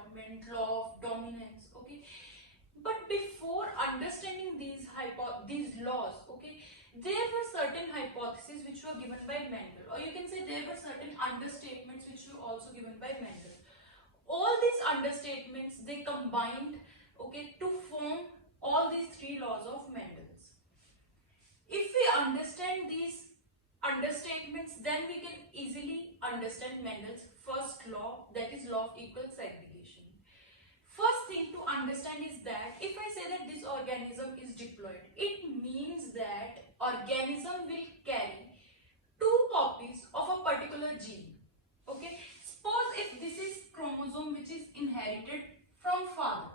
assortment, law of dominance. Okay, but before understanding these laws, okay, there were certain hypotheses which were given by Mendel, or you can say there were certain understatements which were also given by Mendel. All these understatements, they combined, okay, to form all these three laws of Mendel's. If we understand these understatements, then we can easily understand Mendel's first law, that is law of equal segregation. First thing to understand is that if I say that this organism is diploid, it means that organism will carry two copies of a particular gene. Okay, suppose if this is chromosome which is inherited from father,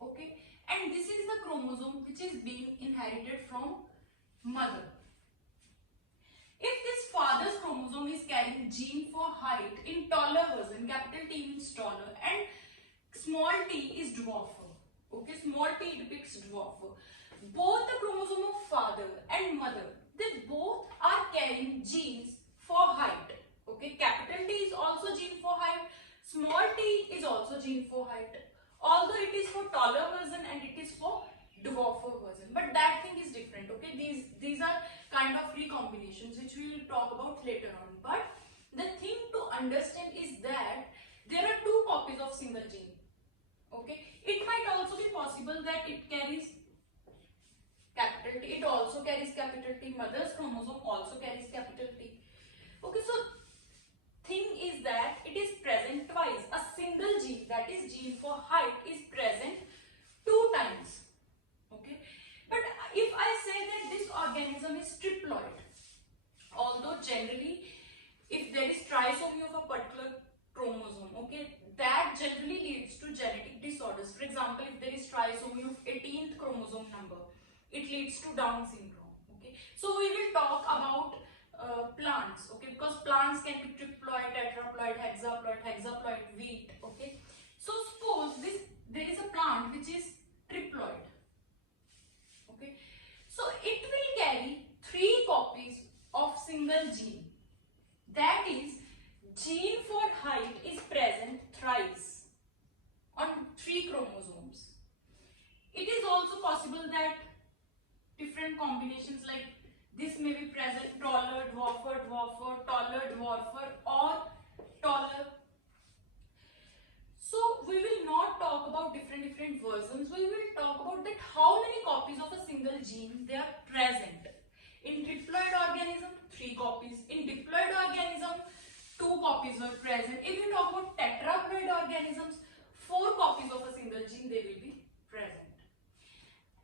okay, and this is the chromosome which is being inherited from mother. If this father's chromosome is carrying gene for height in taller version, capital T means taller, and small t is dwarfer. Okay, small t depicts dwarfer. Both the chromosome of father and mother, they both are carrying genes for height. Okay, capital T is also gene for height, small t is also gene for height. Although it is for taller version and it is for dwarfer version, but that thing is different. Okay, these are kind of recombinations which we will talk about later on. But the thing to understand is that there are two copies of single gene. Okay, it might also be possible that it carries capital T, it also carries capital T, mother's chromosome also carries capital T. Okay, so thing is that it is present twice. A single gene, that is gene for height, is present two times. Okay, but if I say that this organism is triploid, although generally if there is trisomy of a particular chromosome, okay, that generally leads to genetic disorders. For example, if there is trisomy of 18th chromosome number, it leads to Down syndrome. Okay, so we will talk about plants, okay, because plants can be triploid, tetraploid, hexaploid, wheat. Okay, so suppose there is a plant which is triploid. Okay, so it will carry three copies of single gene. That is, gene for height is present thrice on 3 chromosomes. It is also possible that different combinations like this may be present, taller, dwarfer, taller, dwarfer, or taller. So we will not talk about different versions. We will talk about that how many copies of a single gene they are present. In triploid organism, 3 copies. In diploid organism, 2 copies were present. If you talk about tetraploid organisms, 4 copies of a single gene they will be present.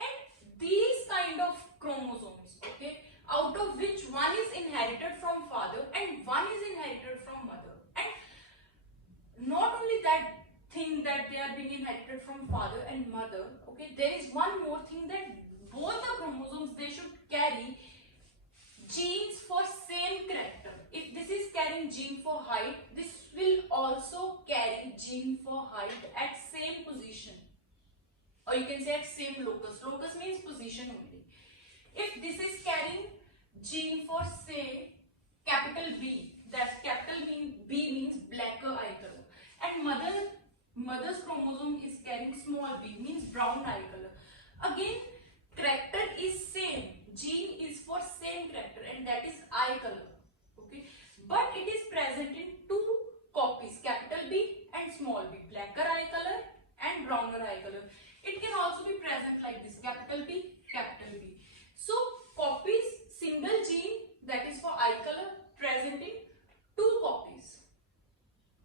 And these kind of chromosomes, okay, out of which one is inherited from father and one is inherited from mother. And not only that thing that they are being inherited from father and mother, okay, there is one more thing, that both the chromosomes they should carry genes for same character. If this is carrying gene for height, this will also carry gene for height at same position, or you can say at same locus. Locus means position only. If this is carrying gene for, say, capital B, that capital B means blacker eye color, and mother's chromosome is carrying small b, means brown eye color. Again, character is same, gene is for same character, and that is eye color. Okay, but it is present in 2 copies, capital B and small b, blacker eye color and browner eye color. It can also be present like this, capital B, capital B. So copies, single gene, that is for eye color, present in 2 copies.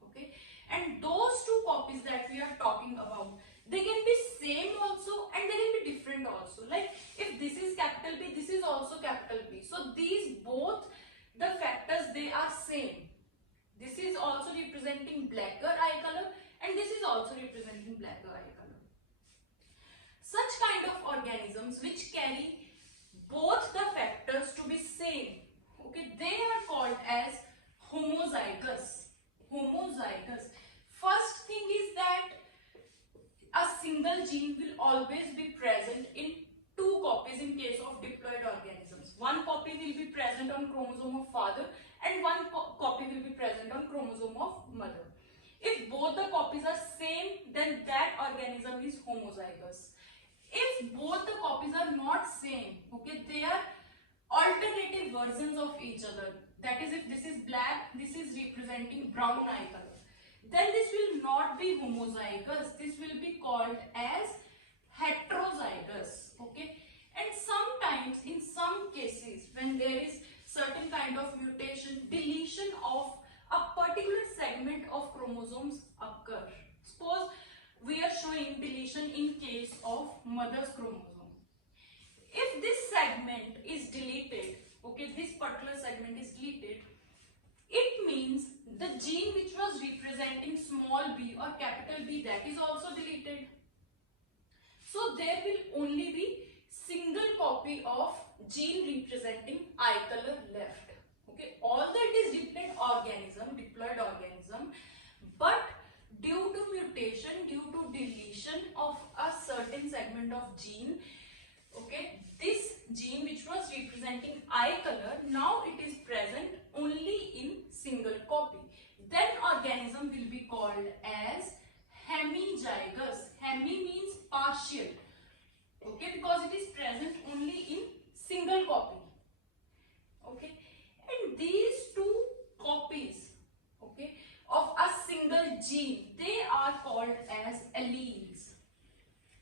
Okay, and those 2 copies that we are talking about, they can be same also and they can be different also. Like if this is capital B, this is also capital B. So these both the factors, they are same. This is also representing blacker eye color and this is also representing blacker eye color. Such kind of organisms which carry both the factors to be same, okay, they are called as homozygous. Homozygous. First thing is that a single gene will always be present in 2 copies in case of diploid organisms. 1 copy will be present on chromosome of father and 1 copy will be present on chromosome of mother. If both the copies are same, then that organism is homozygous. If both the copies are not same, okay, they are alternative versions of each other. That is, if this is black, this is representing brown eye color, then this will not be homozygous. This will be called as heterozygous. Okay, and sometimes in some cases when there is certain kind of mutation, deletion of a particular segment of chromosomes occur. Suppose we are showing deletion in case of mother's chromosome. If this segment is deleted, okay, this particular segment is deleted, it means the gene which was representing small b or capital B, that is also deleted. So there will only be single copy of gene representing eye color left. Okay, although it is diploid organism, but due to mutation, due to deletion of a certain segment of gene, okay, this gene which was representing eye color, now it is present only in single copy. Then organism will be called as hemizygous. Hemi means partial, okay, because it is present only in single copy. Okay, and these two copies, okay, of a single gene, they are called as alleles.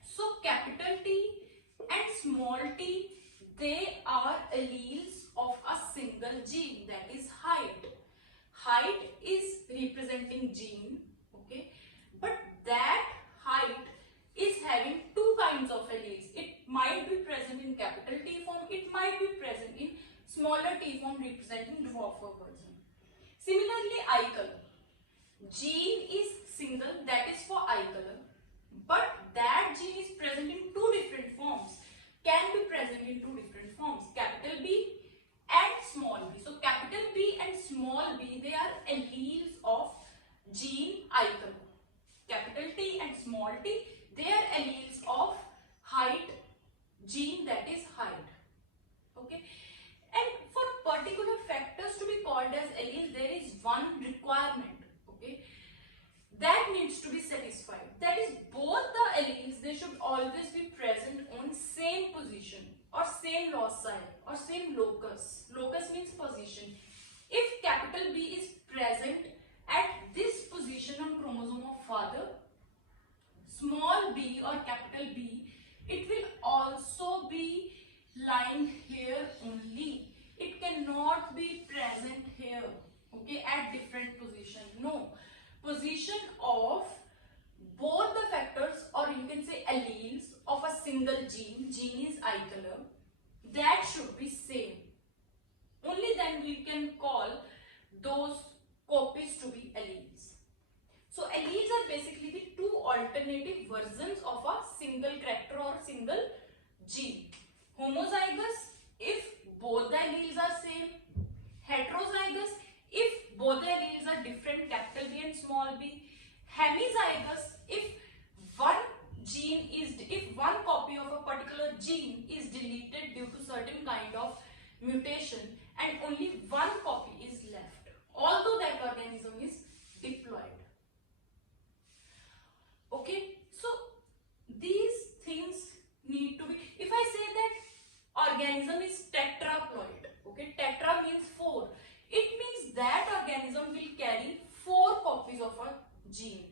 So capital T and small t, they are alleles of a single gene, that is height. Height is representing gene, okay, but that height is having two kinds of alleles. It might be present in capital T form, it might be present in smaller t form representing dwarfer version. Similarly, eye color. Gene is single, that is for eye color, but that gene is present in two different forms, can be present in two different forms, capital B and small b. So capital B and small b, they are alleles of gene eye color. Capital T and small t, they are alleles of height gene, that is height. Okay, and for particular factors to be called as alleles, there is one requirement, okay, that needs to be satisfied. That is, both the alleles, they should always be present on same position or same loci or same locus. Locus means position. If capital B is present at this position on chromosome of father, small b or capital B, it will also be lying here only. It cannot be present here, okay, at different position. No, position of both the factors, or you can say alleles of a single gene, gene is eye color, that should be same. Only then we can call those copies to be alleles. So alleles are basically the two alternative versions of a single character or single gene. Homozygous if both the alleles are same. Heterozygous if both the alleles are different, capital B and small b. Hemizygous if one copy of a particular gene is deleted due to certain kind of mutation and only one copy is left, although that organism is diploid. Okay, so these things need to be, if I say that organism is tetraploid, okay, tetra means 4, it means that organism will carry 4 copies of a gene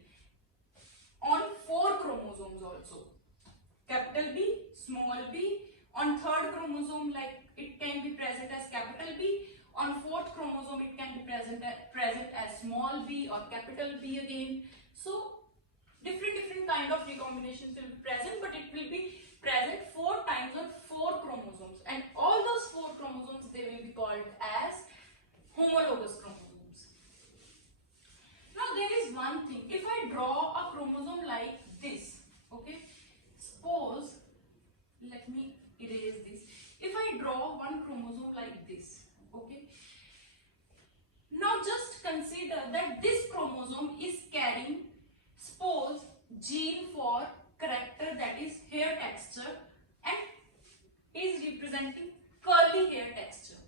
on 4 chromosomes also. Capital B, small b, on 3rd chromosome, like it can be present as capital B, on 4th chromosome it can be present as small b or capital B again. So different kind of recombinations will be present, but it will be present 4 times on 4 chromosomes, and all those 4 chromosomes, they will be called as homologous chromosomes. Now there is one thing, if I draw a chromosome like this, okay, suppose, let me erase this, if I draw one chromosome like this, okay, now just consider that this chromosome is carrying, suppose, gene for character, that is hair texture, and is representing curly hair texture,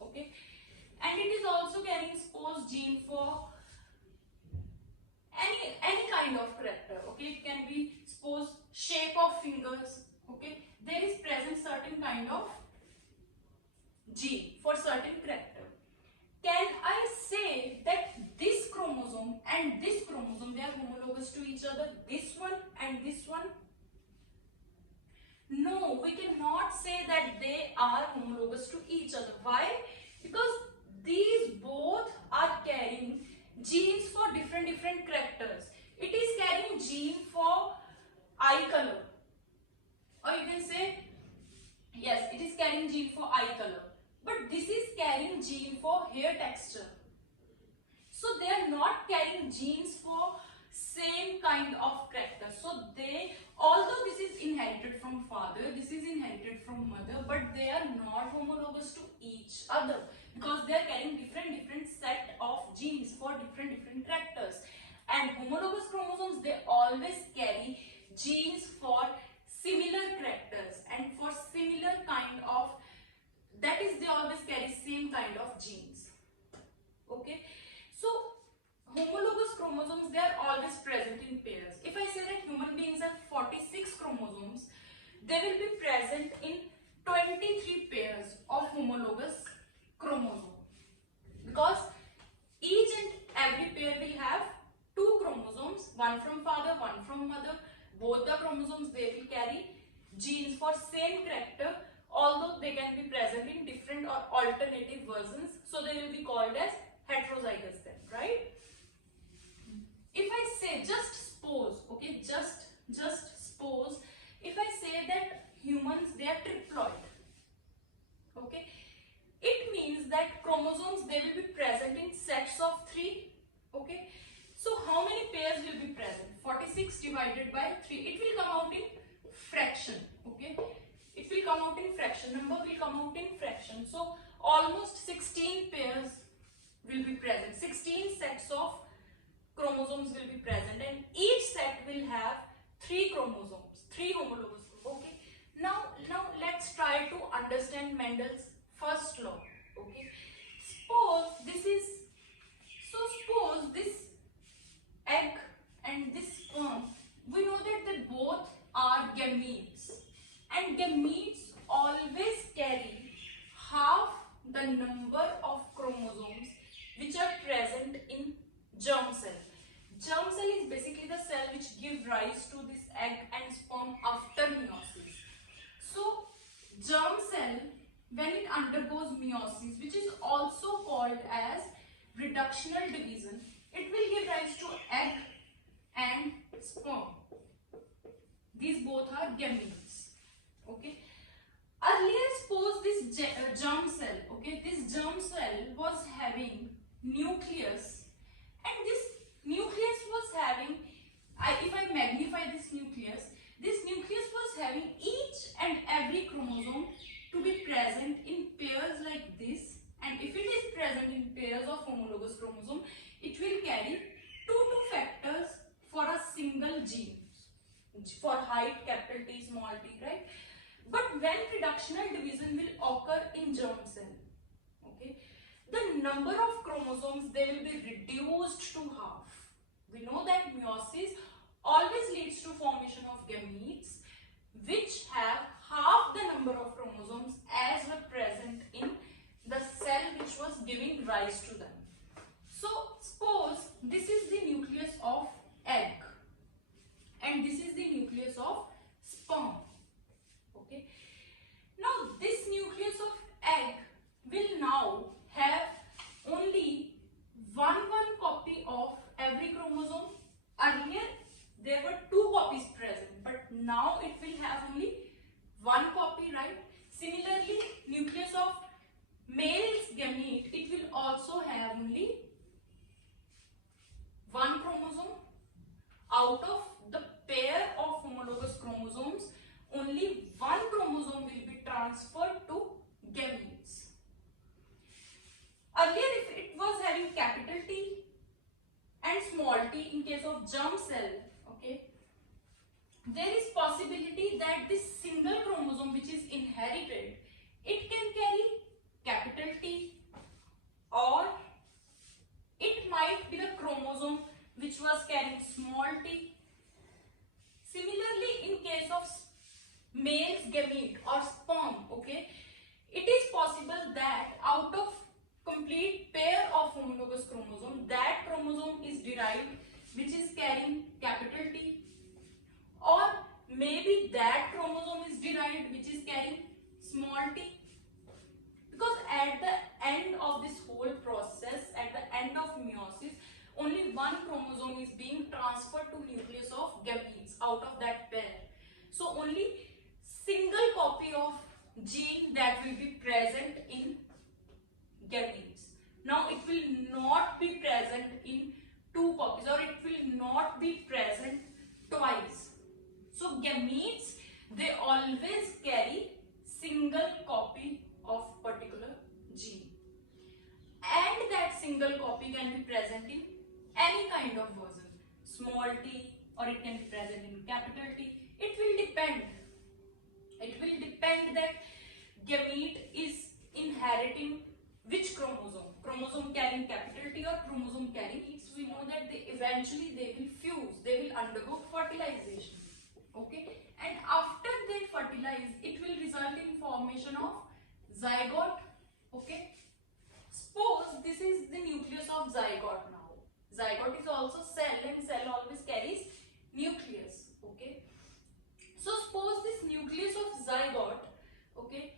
okay, and it is also carrying, suppose, gene for an gene for certain character, can I say that this chromosome and this chromosome, they are homologous to each other, this one and this one? No, we cannot say that they are homologous to each other. Why? Because these both are carrying genes for different characters. It is carrying gene for eye color, or you can say, yes, it is carrying gene for eye color, but this is carrying gene for hair texture. So they are not carrying genes for same kind of character. So they, although this is inherited from father, this is inherited from mother, but they are not homologous to each other because they are carrying different set of genes for different characters. And homologous chromosomes, they always carry genes for similar characters and for similar kind of, that is, they always carry same kind of genes. Okay, so homologous chromosomes, they are always present in pairs. If I say that human beings have 46 chromosomes, they will be present in 23 pairs of homologous chromosomes, because each and every pair will have two chromosomes, one from father, one from mother. Both the chromosomes, they will carry genes for same character, although they can be present in different or alternative versions, so they will be called as heterozygous then, right? If I say, just suppose, okay, just suppose, if I say that humans, they are triploid, okay, it means that chromosomes, they will be present in sets of 3, okay. So how many pairs will be present? 46 divided by 3, it will come out in fraction, okay, it will come out in fraction, number will come out in fraction. So almost 16 pairs will be present, 16 sets of chromosomes will be present, and each set will have 3 chromosomes, 3 homologous. Okay, now let's try to understand Mendel's first law. Okay, suppose this egg and this sperm, we know that they both are gametes, and gametes always carry half the number of chromosomes which are present in germ cell. Germ cell is basically the cell which gives rise to this egg and sperm after meiosis. So germ cell, when it undergoes meiosis, which is also called as reductional division, it will give rise to egg and sperm. These both are gametes. Okay. Earlier, suppose this germ cell, okay, this germ cell was having nucleus, and this nucleus was having, if I magnify this nucleus was having each and every chromosome to be present in pairs like this, and if it is present in pairs of homologous chromosome, it will carry 2 factors for a single gene, for height, capital T, small t, right? But when reductional division will occur in germ cell, okay, the number of chromosomes, they will be reduced to half. We know that meiosis always leads to formation of gametes which have half the number of chromosomes as were present in the cell which was giving rise to them. So suppose this is the nucleus of egg and this is the nucleus of sperm. Okay. Now this nucleus of egg will now have only one copy of every chromosome. Earlier there were 2 copies present, but now it will have only 1 copy, right? Similarly, nucleus of male's gamete, it will also have only 1 chromosome. Out of the pair of homologous chromosomes, only 1 chromosome will be transferred to gametes. Earlier, if it was having capital T and small t in case of germ cell, okay, there is possibility that this single chromosome which is inherited, it can carry capital T, or it might be the chromosome which was carrying small t. Similarly, in case of male's gamete or sperm, okay, it is possible that out of complete pair of homologous chromosome, that chromosome is derived which is carrying capital T, or maybe that chromosome is derived which is carrying small t. Because at the end of this whole process, at the end of meiosis, only one chromosome is being transferred to nucleus of gametes out of that pair. So only single copy of gene that will be present in gametes. Now it will not be present in two copies, or it will not be present twice. So gametes, they always carry single copy of particular gene, and that single copy can be present in any kind of version, small t, or it can be present in capital T. It will depend. It will depend that gamete is inheriting which chromosome, chromosome carrying capital T or chromosome carrying T. So we know that eventually they will fuse, they will undergo fertilization. Okay, and after they fertilize, it will result in formation of zygote. Okay, suppose this is the nucleus of zygote now. Zygote is also cell, and cell always carries nucleus. Okay, so suppose this nucleus of zygote, okay,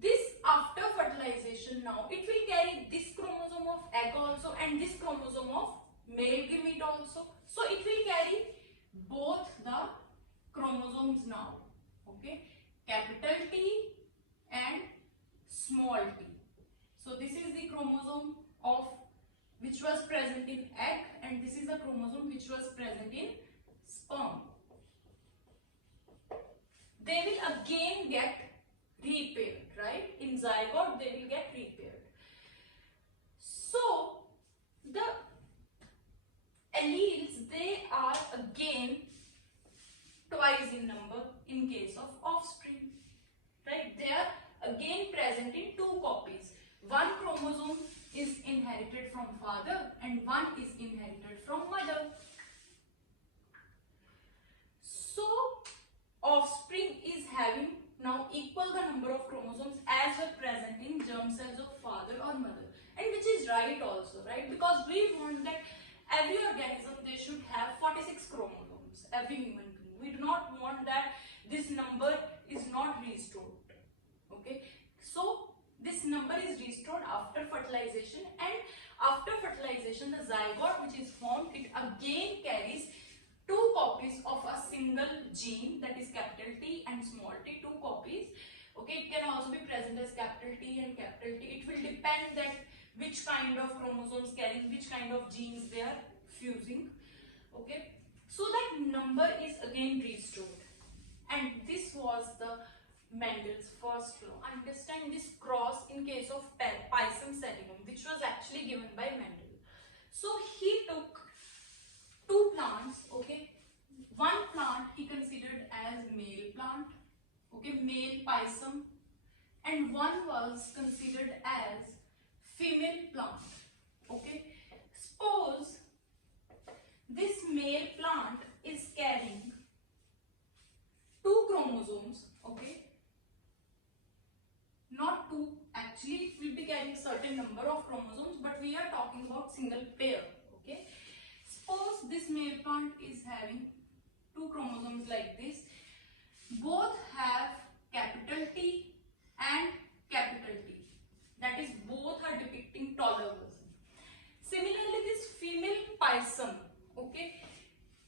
this after fertilization now, it will carry this chromosome of egg also and this chromosome of male gamete also. So it will carry both the chromosomes now, okay, capital T and small t. So this is the chromosome of which was present in egg, and this is the chromosome which was present in sperm. They will again get repaired, right? In zygote they will get repaired. So the alleles, they are again twice in number in case of offspring, right? They are again present in two copies. One chromosome is inherited from father and one is inherited from mother. So offspring is having now equal the number of chromosomes as were present in germ cells of father or mother, and which is right also, right? Because we want that every organism, they should have 46 chromosomes, every human being. We do not want that this number is not restored. Okay, so this number is restored after fertilization, and after fertilization the zygote which is formed, it again carries two copies of a single gene, that is capital T and small t, two copies. Okay, it can also be present as capital T and capital T. It will depend that which kind of chromosomes carrying which kind of genes they are fusing. Okay, so that number is again restored, and this was the Mendel's first law. Understand this cross in case of Pisum sativum, which was actually given by Mendel. So he took two plants, okay, one plant he considered as male plant, okay, male Pisum, and one was considered as female plant. Okay, suppose this male plant is carrying two chromosomes, okay, not two, actually it will be carrying certain number of chromosomes, but we are talking about single pair. Okay, suppose this male plant is having two chromosomes like this, both have capital T and capital T, that is both are depicting taller version. Similarly this female Pisum, okay,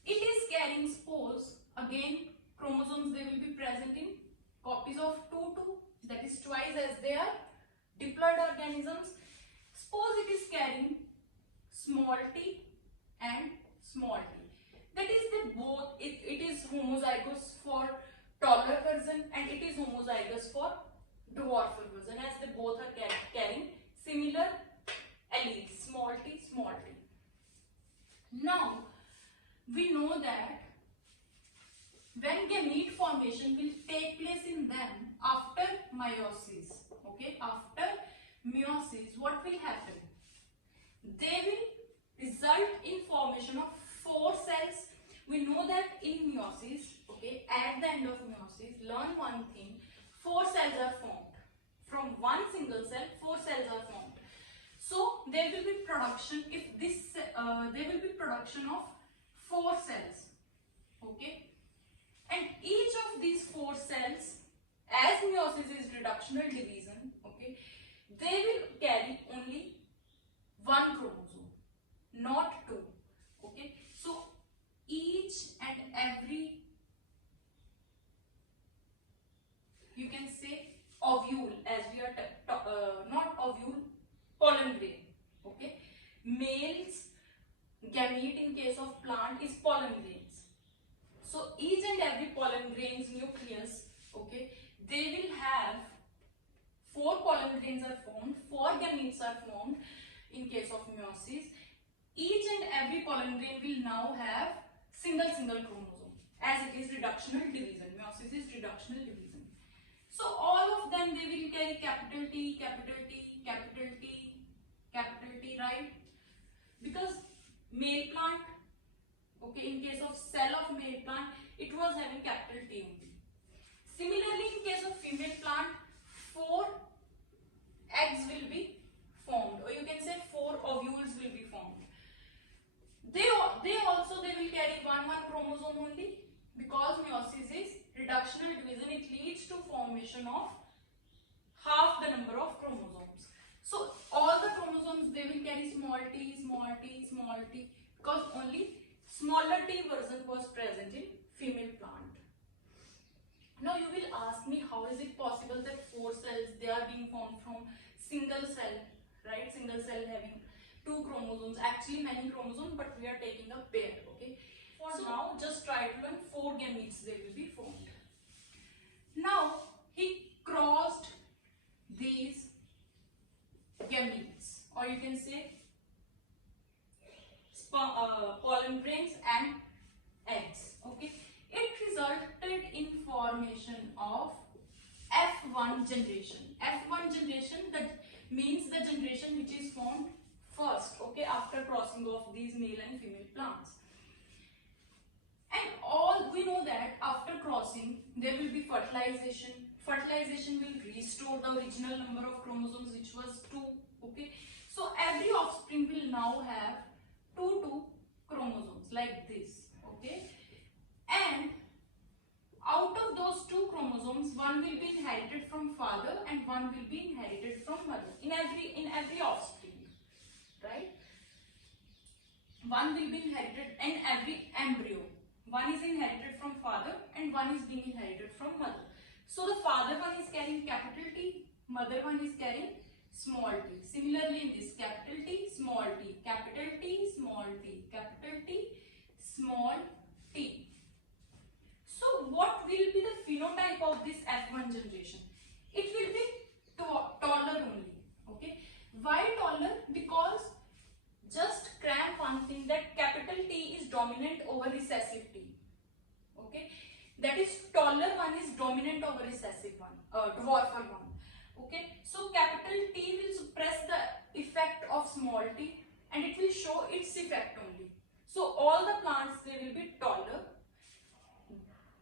it is carrying, suppose again chromosomes, they will be present in copies of 2, that is twice as they are diploid organisms. Suppose it is carrying small t and small t, that is the both, it is homozygous for taller version and it is homozygous for dwarfer version, as they both are carrying similar alleles, small t, small t. Now we know that when gamete formation will take place in them after meiosis, okay, after meiosis, what will happen? They will result in formation of 4 cells. We know that in meiosis, okay, at the end of meiosis, learn one thing, 4 cells are formed. From from one single cell, 4 cells are formed. So there will be production, if this there will be production of 4 cells, okay, and each of these 4 cells, as meiosis is reductional division, okay, they will carry only one chromosome, not two, okay. So each and every, you can say ovule, as we are not ovule, pollen grain, okay. Males gamete in case of plant is pollen grains. So each and every pollen grains nucleus, okay, they will have 4 pollen grains are formed, 4 gametes are formed in case of meiosis. Each and every pollen grain will now have single chromosome, as it is reductional division. Meiosis is reductional division. So all of them, they will carry capital T, capital T, capital T, capital T, right? Because male plant, okay, in case of cell of male plant, it was having capital T only. Similarly, in case of female plant, 4 eggs will be formed, or you can say 4 ovules will be formed. They will carry one chromosome only, because meiosis is reductional division. It leads to formation of half the number of chromosomes. So all the chromosomes, they will carry small t, small t, small t, because only smaller t version was present in female plant. Now you will ask me, how is it possible that 4 cells, they are being formed from single cell, right? Single cell having 2 chromosomes, actually many chromosomes, but we are taking a pair, okay? For now, just try to learn 4 gametes, they will be formed. Now he crossed these gametes, or you can say pollen grains and eggs, okay. It resulted in formation of F1 generation. F1 generation, that means the generation which is formed first, okay, after crossing of these male and female plants. And all we know that after crossing there will be fertilization. Fertilization will restore the original number of chromosomes, which was 2, okay. So every offspring will now have 2 chromosomes like this, okay. And out of those 2 chromosomes, one will be inherited from father and one will be inherited from mother in every offspring, right? One will be inherited in every embryo. One is inherited from father and one is being inherited from mother. So the father one is carrying capital T, mother one is carrying small t. Similarly in this, capital T, small t, capital T, small t, capital T, small t. So what will be the phenotype of this F1 generation? It will be taller only, okay. Why taller? Because just cram one thing, that capital T is dominant over recessive T, okay. That is, taller one is dominant over recessive one, dwarfer one, okay. So capital T will suppress the effect of small t and it will show its effect only. So all the plants, they will be taller.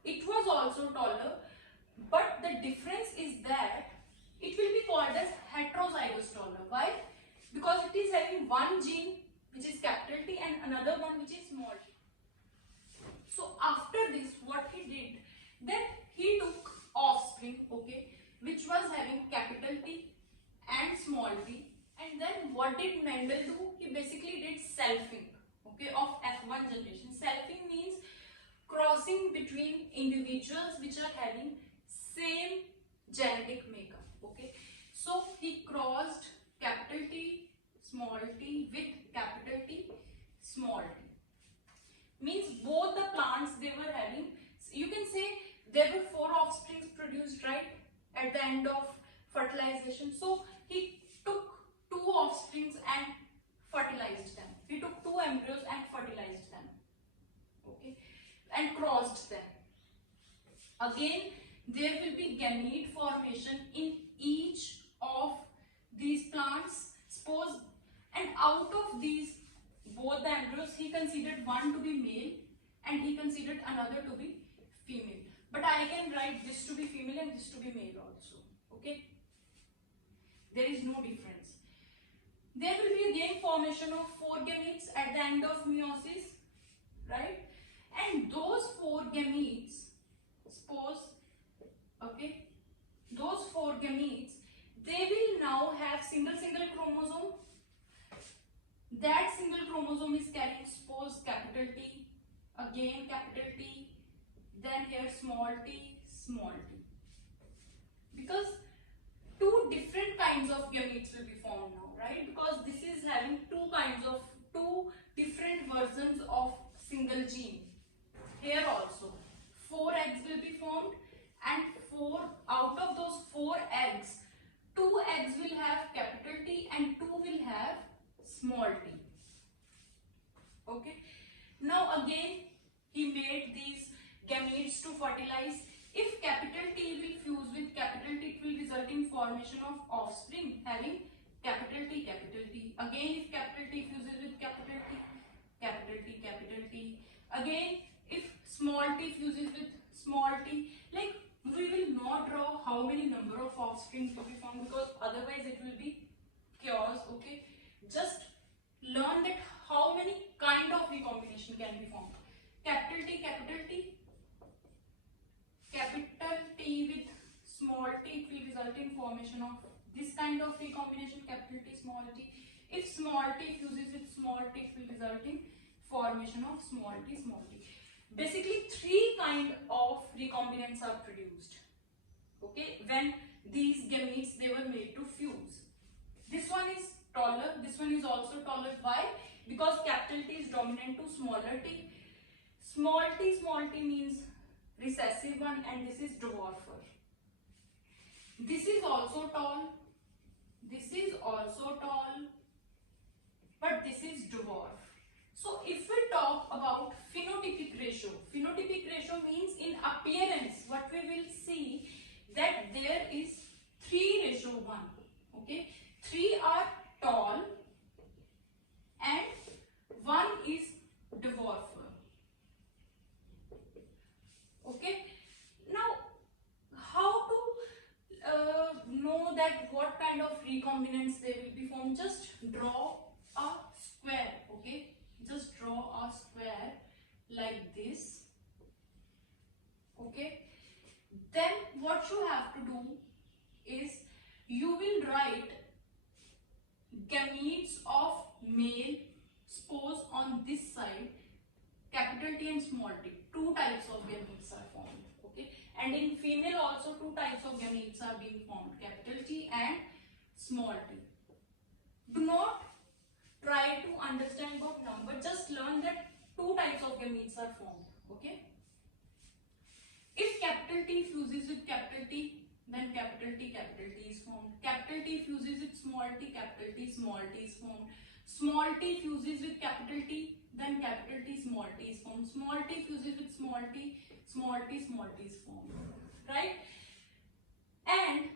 It was also taller, but the difference is that it will be called as heterozygous taller. Why? Because it is having one gene which is capital T and another one which is small t. So after this, what he did, then he took offspring, okay, which was having capital T and small t, and then what did Mendel do? He basically did selfing, okay, of F1 generation. Selfing means crossing between individuals which are having same genetic makeup, okay. So he crossed capital T, small t with capital T, small t. Means both the plants, they were having, you can say there were 4 offsprings produced, right, at the end of fertilization. So he took 2 offsprings and fertilized them. He took 2 embryos and fertilized them, okay, and crossed them. Again, there will be gamete formation in each of these plants. Suppose, and out of these both the embryos, he considered one to be male and he considered another to be female. But I can write this to be female and this to be male also, okay. There is no difference. There will be again formation of 4 gametes at the end of meiosis, right? And those 4 gametes, suppose, okay, those 4 gametes, they will now have single chromosome. That single chromosome is carrying, suppose, capital T, again capital T, then here small t, small t. Because 2 different kinds of gametes will be formed now, right? Because this is having 2 different versions of single gene. Here also 4 eggs will be formed, and out of those 4 eggs, 2 eggs will have capital T and 2 will have small t. Okay. Now again he made these gametes to fertilize. If capital T will fuse with capital T, it will result in formation of offspring having capital T, capital T. Again, if capital T fuses with capital T, capital T, capital T. Again, if small t fuses with small t, like we will not draw how many number of offsprings will be formed, because otherwise it will be chaos. Okay, just learn that how many kind of recombination can be formed. Capital T, capital T. Capital T with small t, it will result in formation of this kind of recombination, capital T, small t. If small t fuses with small t, it will result in formation of small t, small t. Basically 3 kind of recombinants are produced, okay, when these gametes they were made to fuse. This one is taller, this one is also taller. Why? Because capital T is dominant to smaller t. Small t means recessive one, and this is dwarfer. This is also tall, this is also tall, but this is dwarf. So if we talk about phenotypic ratio means in appearance what we will see that there is 3:1. Okay, 3 are tall and 1 is dwarfer. Okay, now how to know that what kind of recombinants they will be formed? Just draw a square. Okay, just draw a square like this. Okay, then what you have to do is you will write gametes of male, suppose on this side capital T and small t. 2 types of gametes are formed. Okay, and in female also 2 types of gametes are being formed, capital T and small t. Do not try to understand about number, just learn that 2 types of gametes are formed. Okay, if capital T fuses with capital T, then capital T is formed. Capital T fuses with small t, capital T, small t is formed. Small t fuses with capital T, then capital T, small t is formed. Small t fuses with small t, small t is formed. Right? And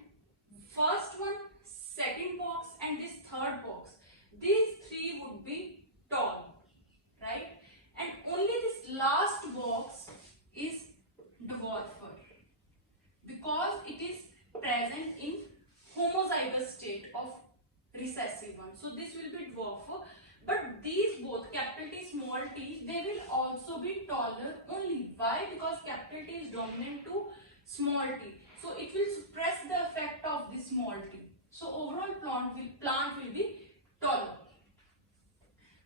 first one, second box, and this third box, these 3 would be tall, right? And only this last box is dwarfer, because it is present in homozygous state of recessive one. So this will be dwarfer, but these both capital T, small t, they will also be taller. Only why? Because capital T is dominant to small t, so it will suppress the effect of this small t. So overall plant will be taller.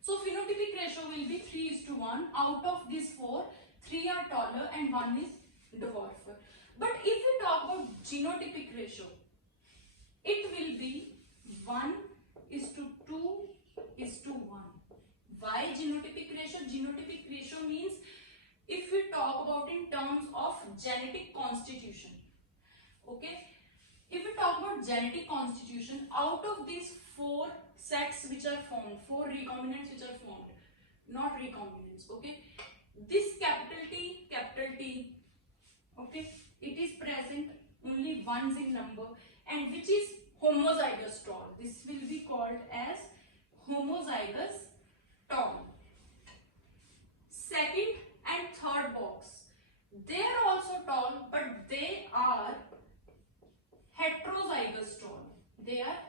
So phenotypic ratio will be 3:1. Out of these 4, 3 are taller and 1 is dwarfer. But if we talk about genotypic ratio, it will be 1:2:1. Why genotypic ratio? Genotypic ratio means if we talk about in terms of genetic constitution. Okay, if we talk about genetic constitution, out of these 4 sets which are formed, 4 recombinants which are formed, not recombinants. Okay, this capital T, okay, it is present only ones in number, and which is homozygous tall. This will be called as homozygous tall. Second and third box, they are also tall, but they are heterozygous tall. They are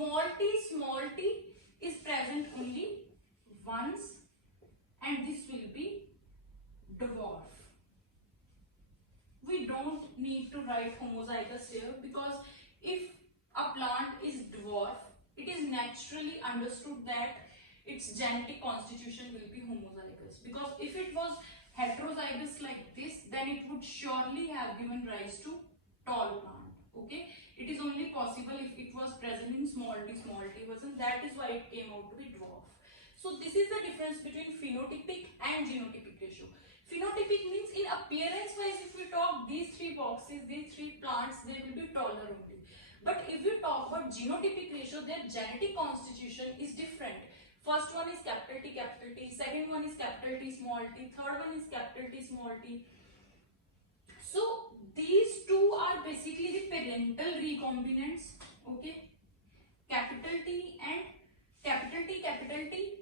small t is present only once, and this will be dwarf. We don't need to write homozygous here, because if a plant is dwarf, it is naturally understood that its genetic constitution will be homozygous. Because if it was heterozygous like this, then it would surely have given rise to tall plant. Okay, it is only possible if it was present in small t version. That is why it came out to be dwarf. So this is the difference between phenotypic and genotypic ratio. Phenotypic means in appearance wise, if we talk these three boxes, these three plants, they will be taller only. But if you talk about genotypic ratio, their genetic constitution is different. First one is capital T, second one is capital T small t, third one is capital T small t. So these two are basically the parental recombinants, okay? Capital T and capital T,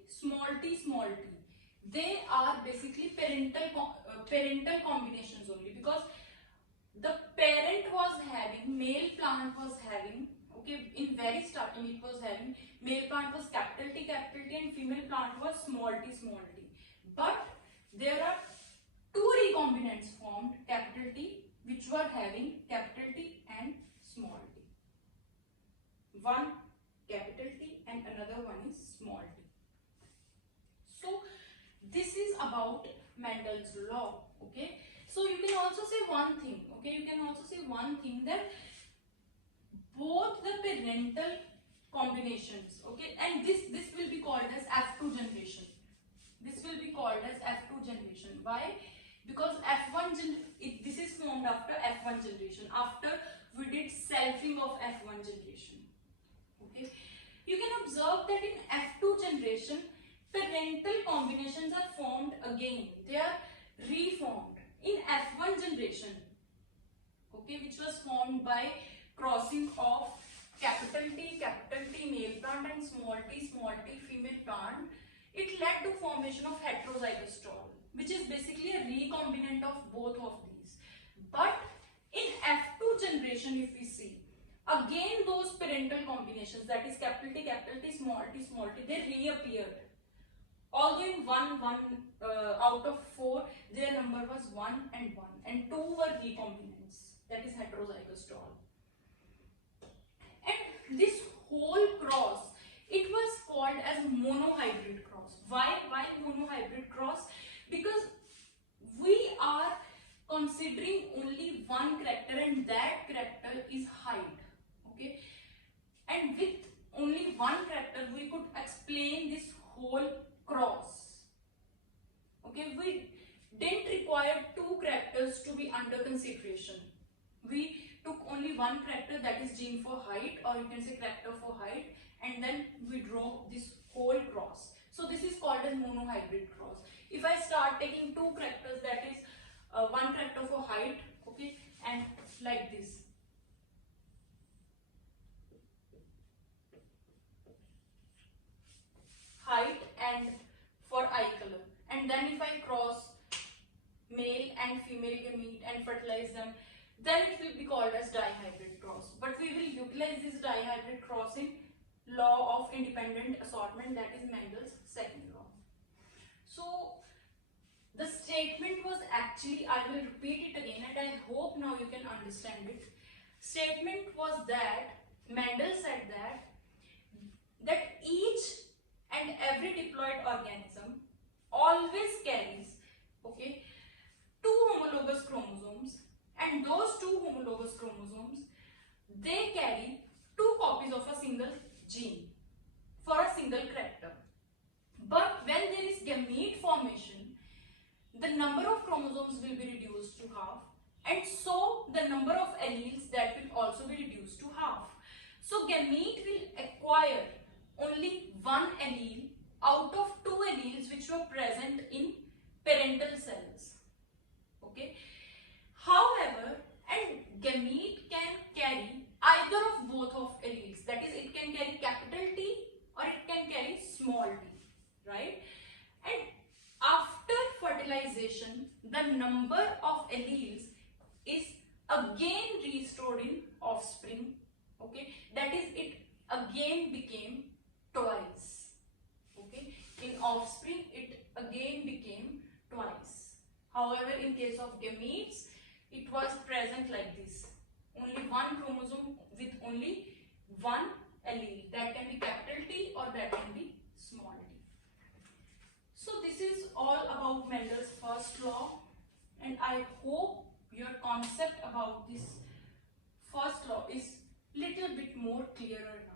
small t. They are basically parental combinations only, because the parent was having, male plant was having, okay, in very starting it was having, male plant was capital T and female plant was small t. But there are two recombinants formed, capital T, which were having capital T and small t. One capital T and another one is small t. So this is about Mendel's law, okay? So you can also say one thing, okay? You can also say one thing, that both the parental combinations, okay? And this will be called as F2 generation. This will be called as F2 generation. Why? Because this is formed after F1 generation, after we did selfing of F1 generation, okay? You can observe that in F2 generation, parental combinations are formed again. They are reformed in F1 generation, okay, which was formed by crossing of capital T male plant and small t female plant. It led to formation of heterozygous tall, which is basically a recombinant of both of these. But in F2 generation, if we see, again those parental combinations, that is capital T, small t, they reappeared. Although in out of 4, their number was 1 and 2 were recombinants, that is heterozygous tall. And this whole cross, it was called as monohybrid cross. Why monohybrid cross? Because we are considering only one character, and that character is height, okay? And with only one character, we could explain this whole cross, okay? We didn't require 2 characters to be under consideration. We took only one character, that is gene for height, or you can say character for height, and then we draw this whole cross. So this is called as monohybrid cross. If I start taking 2 characters, that is one character for height, okay, and like this, height and for eye color, and then if I cross male and female gamete and fertilize them, then it will be called as dihybrid cross. But we will utilize this dihybrid cross in law of independent assortment, that is Mendel's second law. So the statement was actually, I will repeat it again and I hope now you can understand it. Statement was that Mendel said that each and every diploid organism always carries, okay, 2 homologous chromosomes, and those 2 homologous chromosomes, they carry 2 copies of a single gene for a single character. But when there is gamete formation, the number of chromosomes will be reduced to half, and so the number of alleles, that will also be reduced to half. So gamete will acquire only 1 allele out of 2 alleles which were present in parental cells, okay? However, and gamete can carry either of both of alleles, that is, it can carry capital T or it can carry small t, right? And after fertilization, the number of alleles is again restored in offspring, okay? That is, it again became twice. Okay, in offspring it again became twice. However, in case of gametes, it was present like this. Only one chromosome with only one allele. That can be capital T or that can be small t. So this is all about Mendel's first law, and I hope your concept about this first law is little bit more clearer now.